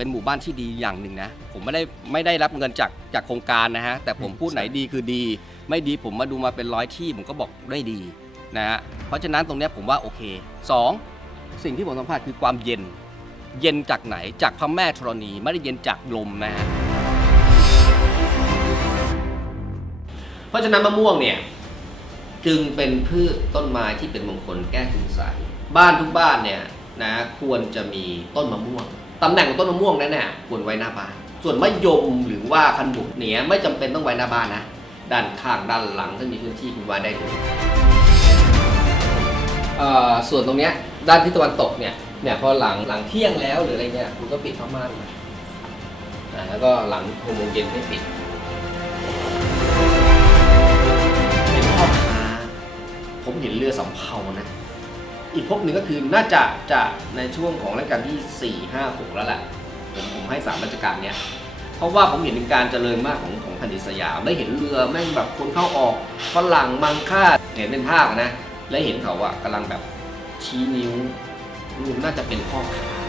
เป็นหมู่บ้านที่ดีอย่างหนึ่งนะ ผมไม่ได้ไม่ได้รับเงินจากจากโครงการนะฮะ แต่ผมพูดไหนดีคือดี ไม่ดีผมมาดูมาเป็นร้อยที่ผมก็บอกได้ดีนะฮะ เพราะฉะนั้นตรงเนี้ยผมว่าโอเคสองสิ่งที่ผมสัมผัสคือความเย็น เย็นจากไหนจากพระแม่ธรณีไม่ได้เย็นจากลมนะฮะ เพราะฉะนั้นมะม่วงเนี่ยจึงเป็นพืชต้นไม้ที่เป็นมงคลแก้คุณใสยบ้านทุกบ้านเนี่ยนะควรจะมีต้นมะม่วง ตำแหน่งของต้นมะม่วงนั้นน่ะควรไว้หน้าบ้าน ส่วนมะยมหรือว่าขนุนเหนียไม่จำเป็นต้องไว้หน้าบ้านนะ ด้านข้างด้านหลังถ้ามีพื้นที่คุณไว้ได้เลยเอ่อส่วนตรงเนี้ยด้านทิศตะวันตกเนี่ยเนี่ยพอหลังหลังเที่ยงแล้วหรืออะไรเนี่ยคุณก็ปิดผ้าม่านมาอ่าแล้วก็หลังหกโมงเย็นไม่ปิดเป็นพ่อค้าผมเห็นเรือสำเภานะ อีกภพหนึ่งก็คือน่าจะจะในช่วงของรัชกาลที่ 4 5 6 แล้วแหละผมผมให้สามราชการเนี้ยเพราะว่าผมเห็นถึงการเจริญมากของของแผ่นดินสยามได้เห็นเรือแม่งแบบคนเข้าออกฝรั่งมังค่าเห็นเป็นภาพนะ และเห็นเขาอะกำลังแบบชี้นิ้วรูปน่าจะเป็นพ่อค้า